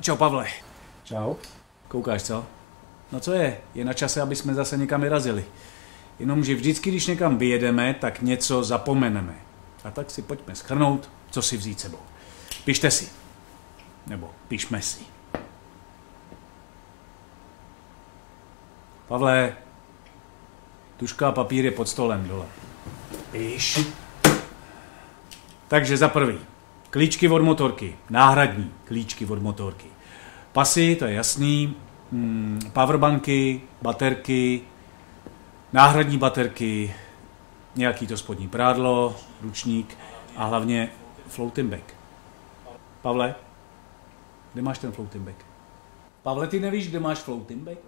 Čau, Pavle. Čau. Koukáš, co? No co je? Je na čase, aby jsme zase někam vyrazili. Jenomže vždycky, když někam vyjedeme, tak něco zapomeneme. A tak si pojďme shrnout, co si vzít sebou. Pište si. Nebo pišme si. Pavle, tužka a papír je pod stolem dole. Piš. Takže za prvý, klíčky od motorky, náhradní klíčky od motorky. Pasy, to je jasný, powerbanky, baterky, náhradní baterky, nějaký to spodní prádlo, ručník a hlavně floating bag. Pavle, kde máš ten floating bag? Pavle, ty nevíš, kde máš floating bag?